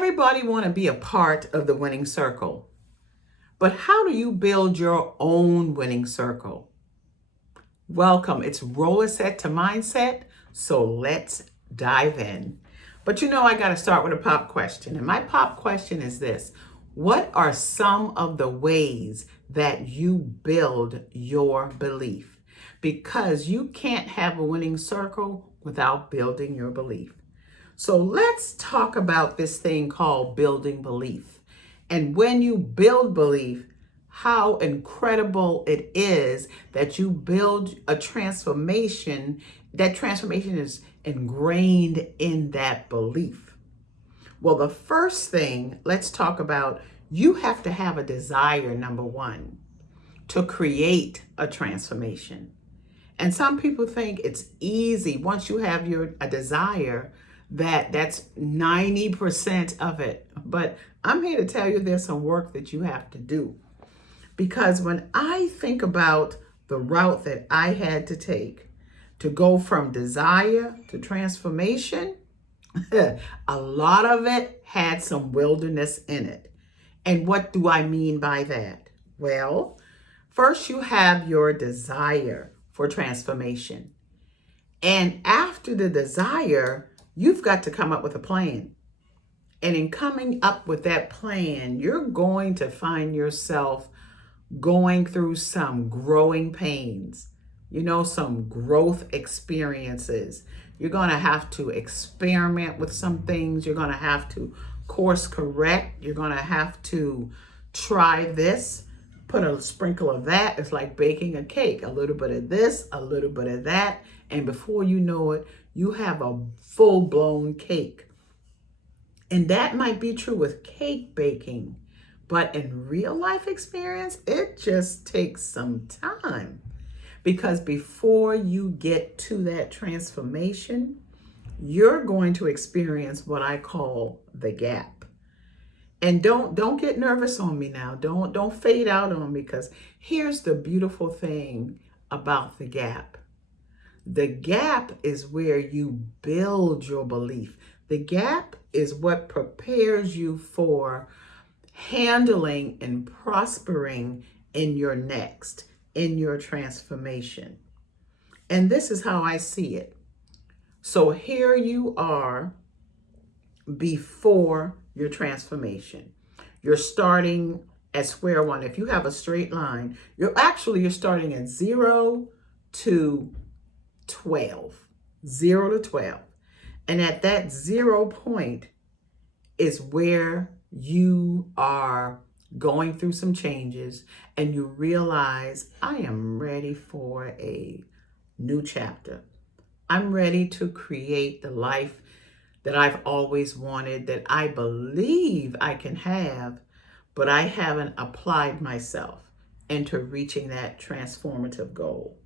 Everybody want to be a part of the winning circle, but how do you build your own winning circle? Welcome. It's Rollerset to Mindset, so let's dive in. But I got to start with a pop question. And my pop question is this: what are some of the ways that you build your belief? Because you can't have a winning circle without building your belief. So let's talk about this thing called building belief. And when you build belief, how incredible it is that you build a transformation. That transformation is ingrained in that belief. Well, the first thing, let's talk about, you have to have a desire, number one, to create a transformation. And some people think it's easy once you have a desire, that's 90% of it. But I'm here to tell you there's some work that you have to do. Because when I think about the route that I had to take to go from desire to transformation, a lot of it had some wilderness in it. And what do I mean by that? Well, first you have your desire for transformation. And after the desire, you've got to come up with a plan. And in coming up with that plan, you're going to find yourself going through some growing pains, some growth experiences. You're going to have to experiment with some things. You're going to have to course correct. You're going to have to try this, put a sprinkle of that. It's like baking a cake, a little bit of this, a little bit of that. And before you know it, you have a full-blown cake. And that might be true with cake baking. But in real life experience, it just takes some time. Because before you get to that transformation, you're going to experience what I call the gap. And don't get nervous on me now. Don't fade out on me, because here's the beautiful thing about the gap. The gap is where you build your belief. The gap is what prepares you for handling and prospering in your next, in your transformation. And this is how I see it. So here you are before your transformation. You're starting at square one. If you have a straight line, you're starting at 0 to 12. 0 to 12. And at that 0 point is where you are going through some changes and you realize, I am ready for a new chapter. I'm ready to create the life that I've always wanted, that I believe I can have, but I haven't applied myself into reaching that transformative goal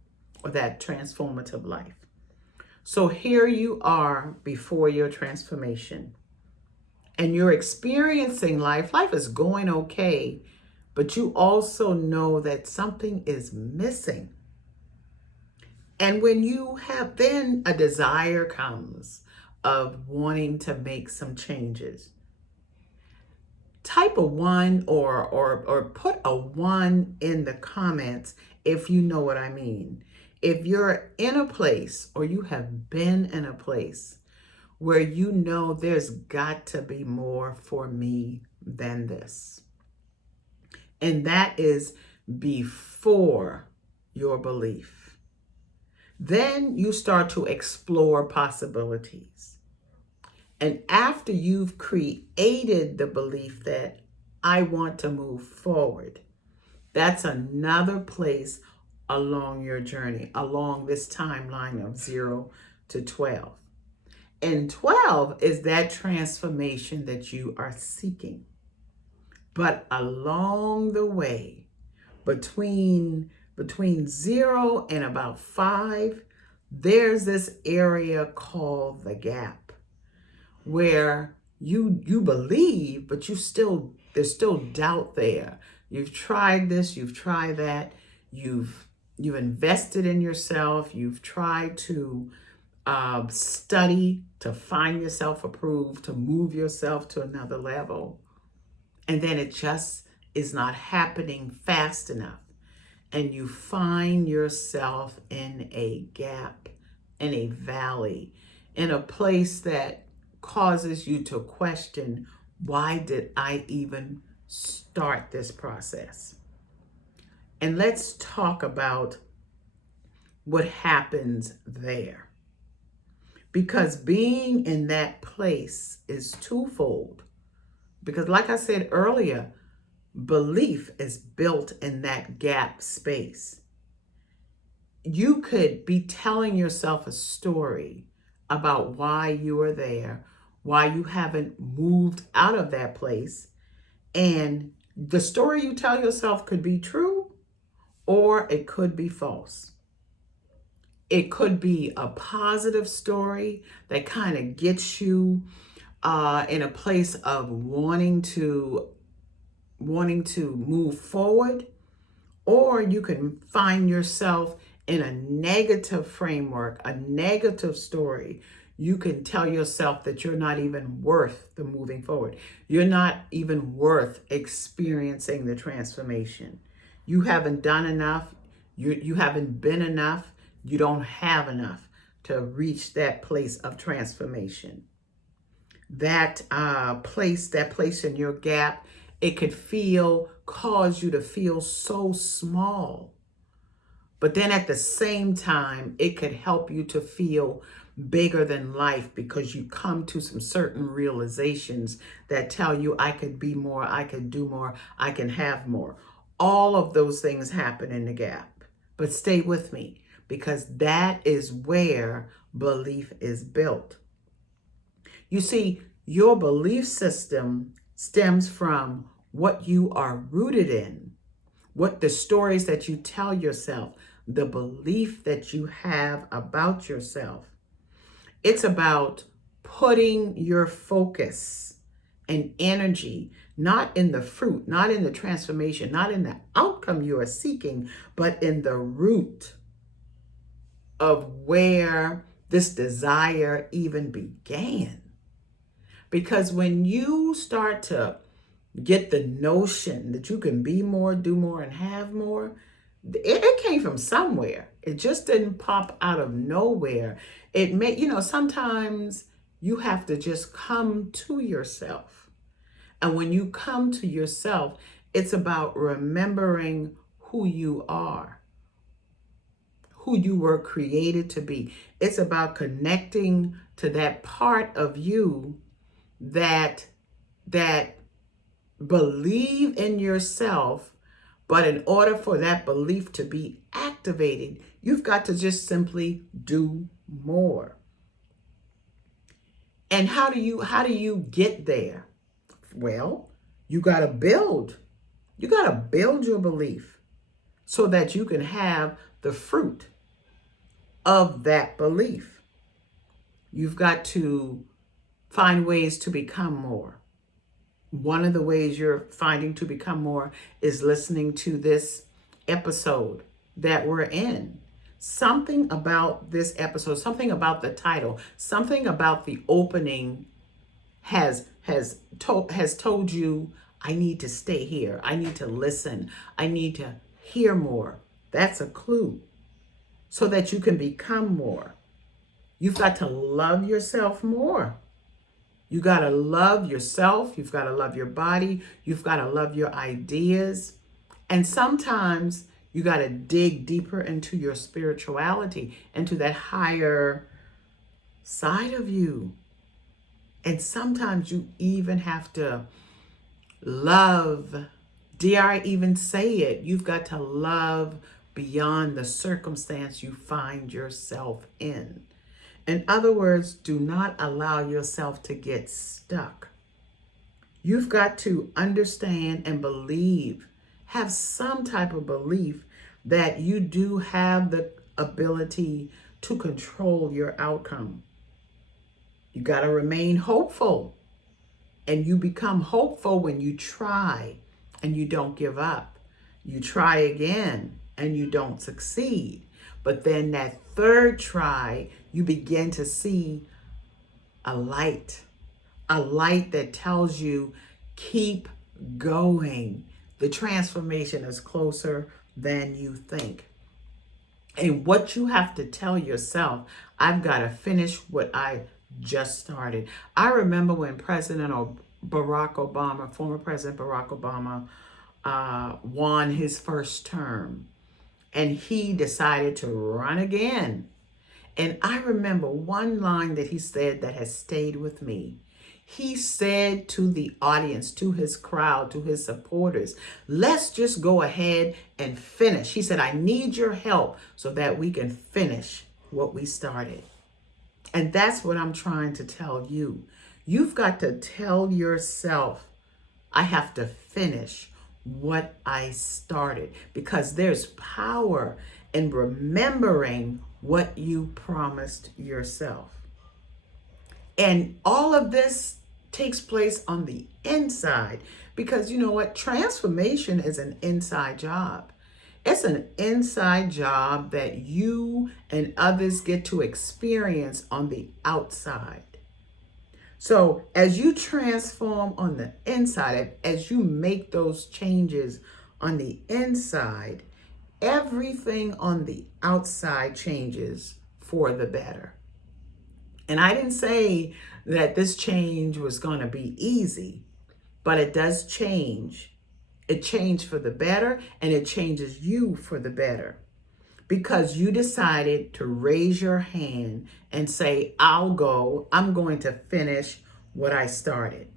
or that transformative life. So here you are before your transformation. And you're experiencing life. Life is going okay, but you also know that something is missing. And when you have, then a desire comes of wanting to make some changes. Type a 1 or put a 1 in the comments if you know what I mean. If you're in a place, or you have been in a place where you know there's got to be more for me than this. And that is before your belief. Then you start to explore possibilities. And after you've created the belief that I want to move forward, that's another place along your journey, along this timeline of 0 to 12. And 12 is that transformation that you are seeking. But along the way, between 0 and about 5, there's this area called the gap, where you believe, but there's still doubt there. You've tried this, you've tried that, you've invested in yourself, you've tried to study to find yourself approved, to move yourself to another level. And then it just is not happening fast enough. And you find yourself in a gap, in a valley, in a place that causes you to question, why did I even start this process? And let's talk about what happens there. Because being in that place is twofold. Because like I said earlier, belief is built in that gap space. You could be telling yourself a story about why you are there, why you haven't moved out of that place. And the story you tell yourself could be true or it could be false. It could be a positive story that kind of gets you in a place of wanting to move forward, or you can find yourself in a negative framework, a negative story. You can tell yourself that you're not even worth the moving forward. You're not even worth experiencing the transformation. You haven't done enough. You haven't been enough. You don't have enough to reach that place of transformation. That place in your gap, it could cause you to feel so small. But then at the same time, it could help you to feel bigger than life because you come to some certain realizations that tell you, I could be more, I could do more, I can have more. All of those things happen in the gap. But stay with me, because that is where belief is built. You see, your belief system stems from what you are rooted in, what the stories that you tell yourself, the belief that you have about yourself. It's about putting your focus and energy not in the fruit, not in the transformation, not in the outcome you are seeking, but in the root of where this desire even began. Because when you start to get the notion that you can be more, do more, and have more, it came from somewhere. It just didn't pop out of nowhere. It may, sometimes you have to just come to yourself. And when you come to yourself, it's about remembering who you are, who you were created to be. It's about connecting to that part of you that believe in yourself, but in order for that belief to be activated, you've got to just simply do more. And how do you get there? Well, you got to build your belief so that you can have the fruit of that belief. You've got to find ways to become more. One of the ways you're finding to become more is listening to this episode that we're in. Something about this episode, something about the title, something about the opening has told you, I need to stay here. I need to listen. I need to hear more. That's a clue so that you can become more. You've got to love yourself more. You got to love yourself. You've got to love your body. You've got to love your ideas. And sometimes you got to dig deeper into your spirituality, into that higher side of you. And sometimes you even have to love, dare I even say it, you've got to love beyond the circumstance you find yourself in. In other words, do not allow yourself to get stuck. You've got to understand and believe, have some type of belief that you do have the ability to control your outcome. You got to remain hopeful. And you become hopeful when you try and you don't give up. You try again and you don't succeed. But then that third try, you begin to see a light, a light that tells you, keep going. The transformation is closer than you think. And what you have to tell yourself, I've got to finish what I just started. I remember when Barack Obama, former President Barack Obama, won his first term and he decided to run again. And I remember one line that he said that has stayed with me. He said to the audience, to his crowd, to his supporters, let's just go ahead and finish. He said, I need your help so that we can finish what we started. And that's what I'm trying to tell you. You've got to tell yourself, I have to finish what I started, because there's power in remembering what you promised yourself. And all of this takes place on the inside, because you know what? Transformation is an inside job. It's an inside job that you and others get to experience on the outside. So as you transform on the inside, as you make those changes on the inside, everything on the outside changes for the better. And I didn't say that this change was going to be easy, but it does change. It changed for the better, and it changes you for the better, because you decided to raise your hand and say, I'll go. I'm going to finish what I started.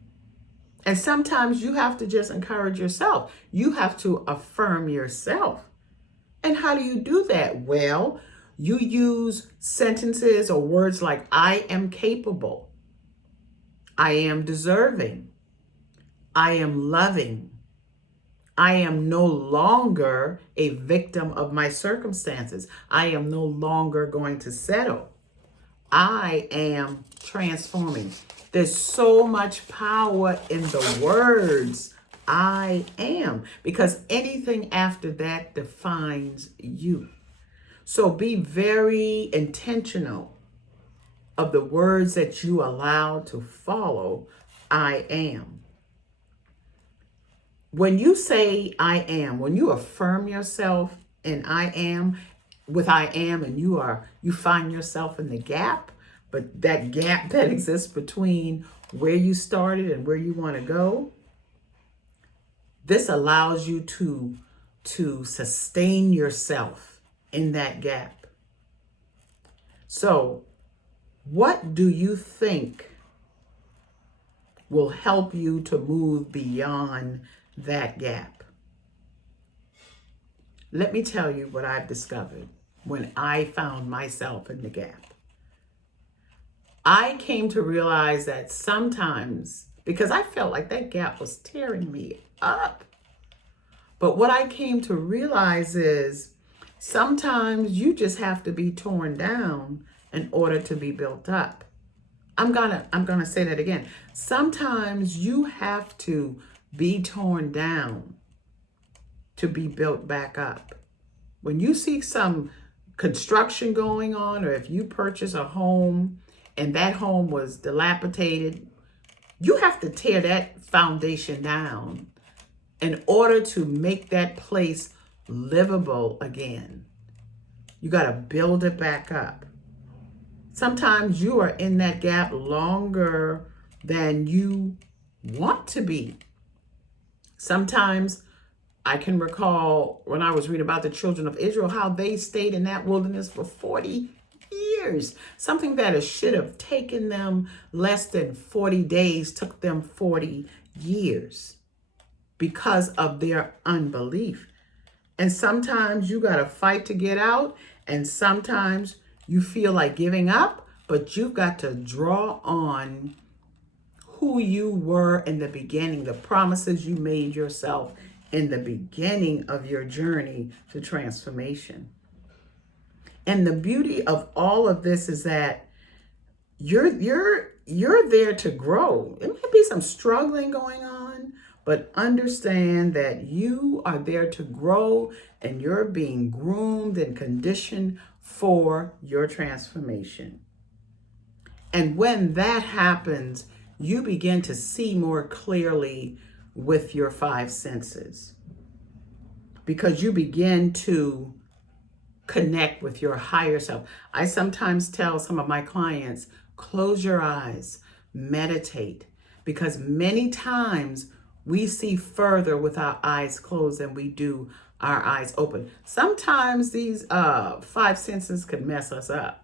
And sometimes you have to just encourage yourself. You have to affirm yourself. And how do you do that? Well, you use sentences or words like, I am capable, I am deserving, I am loving, I am no longer a victim of my circumstances, I am no longer going to settle, I am transforming. There's so much power in the words I am, because anything after that defines you. So be very intentional of the words that you allow to follow I am. When you say I am, when you affirm yourself in I am, with I am, and you find yourself in the gap, but that gap that exists between where you started and where you want to go, this allows you to sustain yourself in that gap. So, what do you think will help you to move beyond that gap? Let me tell you what I've discovered when I found myself in the gap. I came to realize that sometimes, because I felt like that gap was tearing me up, but what I came to realize is sometimes you just have to be torn down in order to be built up. I'm gonna say that again. Sometimes you have to be torn down to be built back up. When you see some construction going on, or if you purchase a home and that home was dilapidated, you have to tear that foundation down in order to make that place livable again. You got to build it back up. Sometimes you are in that gap longer than you want to be. Sometimes I can recall when I was reading about the children of Israel, how they stayed in that wilderness for 40 years. Something that should have taken them less than 40 days took them 40 years because of their unbelief. And sometimes you got to fight to get out, and sometimes you feel like giving up, but you've got to draw on who you were in the beginning, the promises you made yourself in the beginning of your journey to transformation. And the beauty of all of this is that you're there to grow. It might be some struggling going on, but understand that you are there to grow, and you're being groomed and conditioned for your transformation. And when that happens, you begin to see more clearly with your five senses, because you begin to connect with your higher self. I sometimes tell some of my clients, close your eyes, meditate, because many times we see further with our eyes closed than we do our eyes open. Sometimes these five senses can mess us up.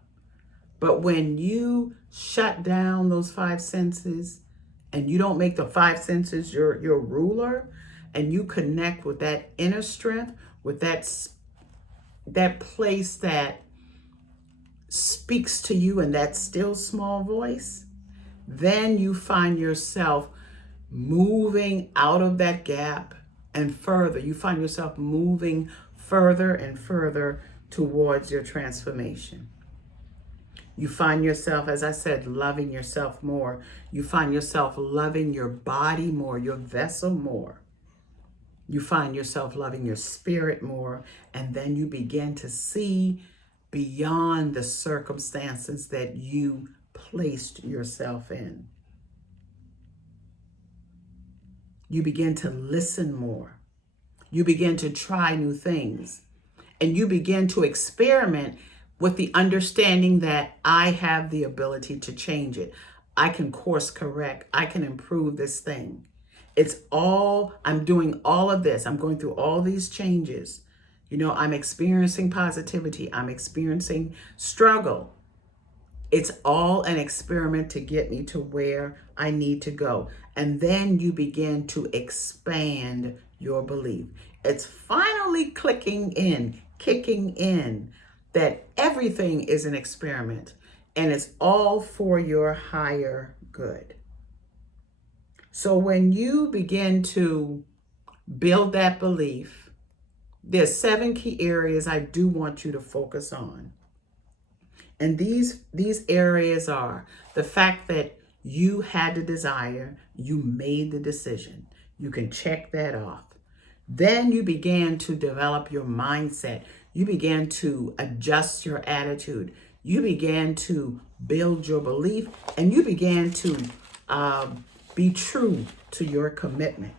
But when you shut down those five senses and you don't make the five senses your ruler, and you connect with that inner strength, with that place that speaks to you in that still small voice, then you find yourself moving out of that gap and further. You find yourself moving further and further towards your transformation. You find yourself, as I said, loving yourself more. You find yourself loving your body more, your vessel more. You find yourself loving your spirit more, and then you begin to see beyond the circumstances that you placed yourself in. You begin to listen more. You begin to try new things, and you begin to experiment with the understanding that I have the ability to change it. I can course correct. I can improve this thing. I'm doing all of this. I'm going through all these changes. I'm experiencing positivity. I'm experiencing struggle. It's all an experiment to get me to where I need to go. And then you begin to expand your belief. It's finally kicking in that everything is an experiment, and it's all for your higher good. So when you begin to build that belief, there's 7 key areas I do want you to focus on. And these areas are the fact that you had the desire, you made the decision. You can check that off. Then you began to develop your mindset. You began to adjust your attitude. You began to build your belief, and you began to be true to your commitment.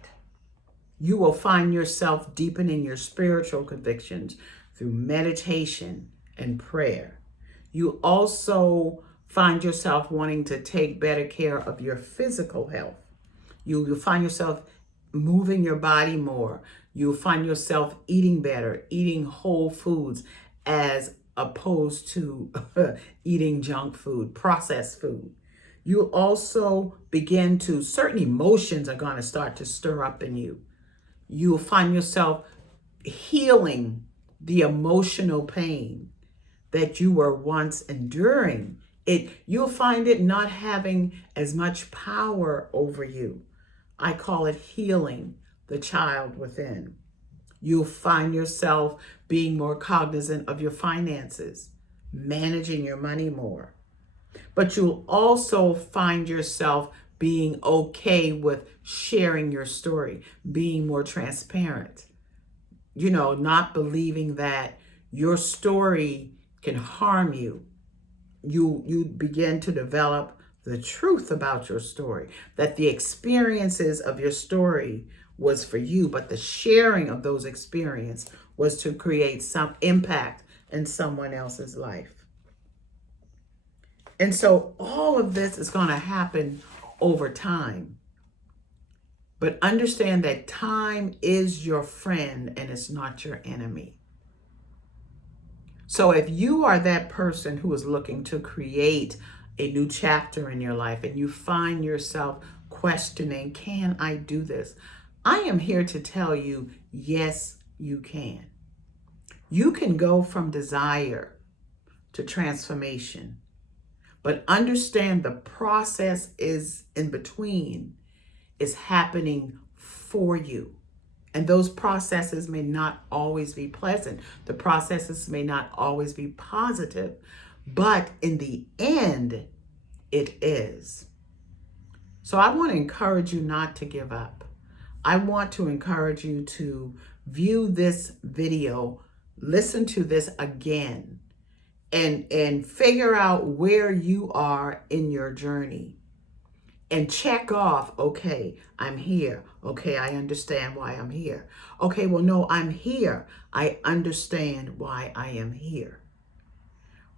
You will find yourself deepening your spiritual convictions through meditation and prayer. You also find yourself wanting to take better care of your physical health. You'll find yourself moving your body more. You'll find yourself eating better, eating whole foods as opposed to eating junk food, processed food. You'll also begin to, certain emotions are going to start to stir up in you. You'll find yourself healing the emotional pain that you were once enduring. You'll find it not having as much power over you. I call it healing the child within. You'll find yourself being more cognizant of your finances, managing your money more. But you'll also find yourself being okay with sharing your story, being more transparent, not believing that your story can harm you. You begin to develop the truth about your story, that the experiences of your story was for you, but the sharing of those experiences was to create some impact in someone else's life. And so all of this is going to happen over time. But understand that time is your friend and it's not your enemy. So if you are that person who is looking to create a new chapter in your life and you find yourself questioning, can I do this? I am here to tell you, yes, you can. You can go from desire to transformation, but understand the process is in between is happening for you. And those processes may not always be pleasant. The processes may not always be positive, but in the end, it is. So I want to encourage you not to give up. I want to encourage you to view this video, listen to this again, and figure out where you are in your journey and check off, okay, I'm here. Okay, I understand why I'm here. Okay, well, no, I'm here. I understand why I am here.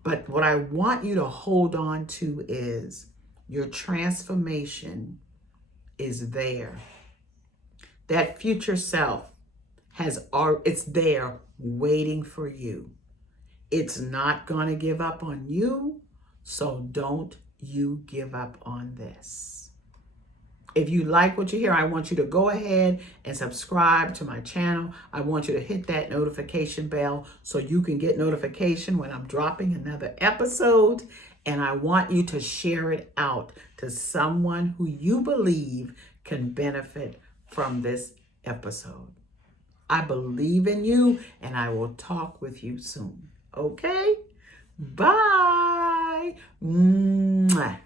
But what I want you to hold on to is your transformation is there. That future self it's there waiting for you. It's not going to give up on you, so don't you give up on this. If you like what you hear, I want you to go ahead and subscribe to my channel. I want you to hit that notification bell so you can get notification when I'm dropping another episode. And I want you to share it out to someone who you believe can benefit from this episode. I believe in you, and I will talk with you soon. Okay? Bye. Mwah.